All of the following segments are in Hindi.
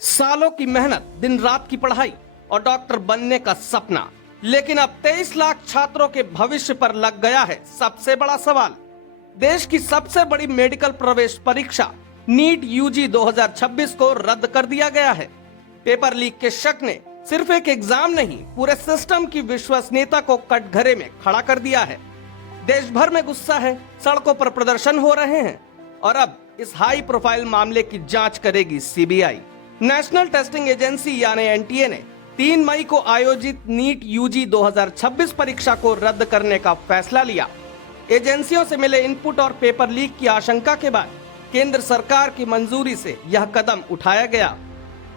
सालों की मेहनत, दिन रात की पढ़ाई और डॉक्टर बनने का सपना, लेकिन अब 23 लाख छात्रों के भविष्य पर लग गया है सबसे बड़ा सवाल। देश की सबसे बड़ी मेडिकल प्रवेश परीक्षा नीट यूजी 2026 को रद्द कर दिया गया है। पेपर लीक के शक ने सिर्फ एक एग्जाम नहीं, पूरे सिस्टम की विश्वसनीयता को कटघरे में खड़ा कर दिया है। देश भर में गुस्सा है, सड़कों पर प्रदर्शन हो रहे हैं और अब इस हाई प्रोफाइल मामले की जांच करेगी सीबीआई। नेशनल टेस्टिंग एजेंसी यानी एनटीए ने 3 मई को आयोजित नीट यूजी 2026 परीक्षा को रद्द करने का फैसला लिया। एजेंसियों से मिले इनपुट और पेपर लीक की आशंका के बाद केंद्र सरकार की मंजूरी से यह कदम उठाया गया।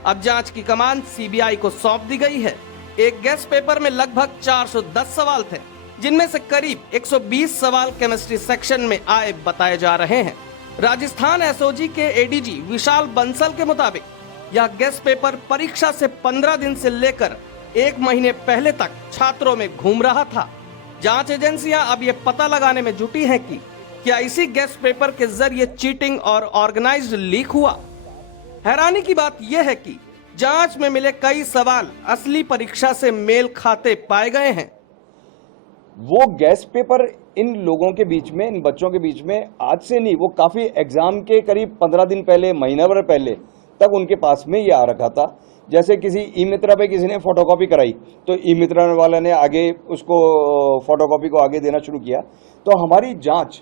अब जांच की कमान सीबीआई को सौंप दी गई है। एक गेस्ट पेपर में लगभग 410 सवाल थे, जिनमें से करीब 120 सवाल केमिस्ट्री सेक्शन में आए बताए जा रहे हैं। राजस्थान एसओजी के एडीजी विशाल बंसल के मुताबिक यह गेस्ट पेपर परीक्षा से 15 दिन से लेकर 1 महीने पहले तक छात्रों में घूम रहा था। जांच एजेंसियां अब ये पता लगाने में जुटी हैं कि क्या इसी गेस्ट पेपर के जरिए चीटिंग और ऑर्गेनाइज्ड लीक हुआ। हैरानी की बात यह है कि जांच में मिले कई सवाल असली परीक्षा से मेल खाते पाए गए हैं। वो गेस्ट पेपर इन लोगों के बीच में, इन बच्चों के बीच में आज से नहीं, वो काफी एग्जाम के करीब 15 दिन पहले, महीना भर पहले तक उनके पास में ये आ रखा था। जैसे किसी ई मित्रा पे किसी ने फोटोकॉपी कराई तो ई मित्रा वाले ने आगे उसको फोटोकॉपी को आगे देना शुरू किया। तो हमारी जांच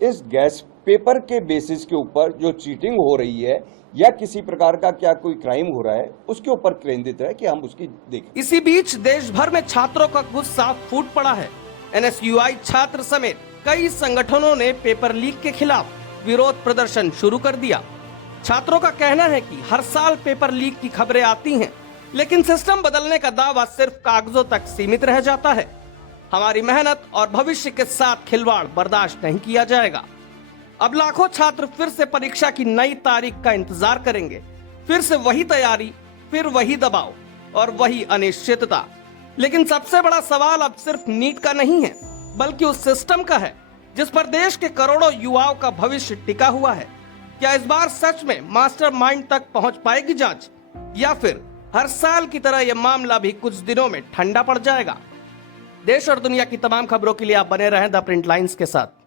इस गेस्ट पेपर के बेसिस के ऊपर जो चीटिंग हो रही है या किसी प्रकार का क्या कोई क्राइम हो रहा है उसके ऊपर केंद्रित है कि हम उसकी देखें। इसी बीच देश भर में छात्रों का गुस्सा फूट पड़ा है। एनएसयूआई छात्र समेत कई संगठनों ने पेपर लीक के खिलाफ विरोध प्रदर्शन शुरू कर दिया। छात्रों का कहना है कि हर साल पेपर लीक की खबरें आती हैं, लेकिन सिस्टम बदलने का दावा सिर्फ कागजों तक सीमित रह जाता है। हमारी मेहनत और भविष्य के साथ खिलवाड़ बर्दाश्त नहीं किया जाएगा। अब लाखों छात्र फिर से परीक्षा की नई तारीख का इंतजार करेंगे। फिर से वही तैयारी, फिर वही दबाव और वही अनिश्चितता। लेकिन सबसे बड़ा सवाल अब सिर्फ नीट का नहीं है, बल्कि उस सिस्टम का है जिस पर देश के करोड़ों युवाओं का भविष्य टिका हुआ है। क्या इस बार सच में मास्टरमाइंड तक पहुंच पाएगी जांच, या फिर हर साल की तरह यह मामला भी कुछ दिनों में ठंडा पड़ जाएगा? देश और दुनिया की तमाम खबरों के लिए आप बने रहें द प्रिंट लाइन्स के साथ।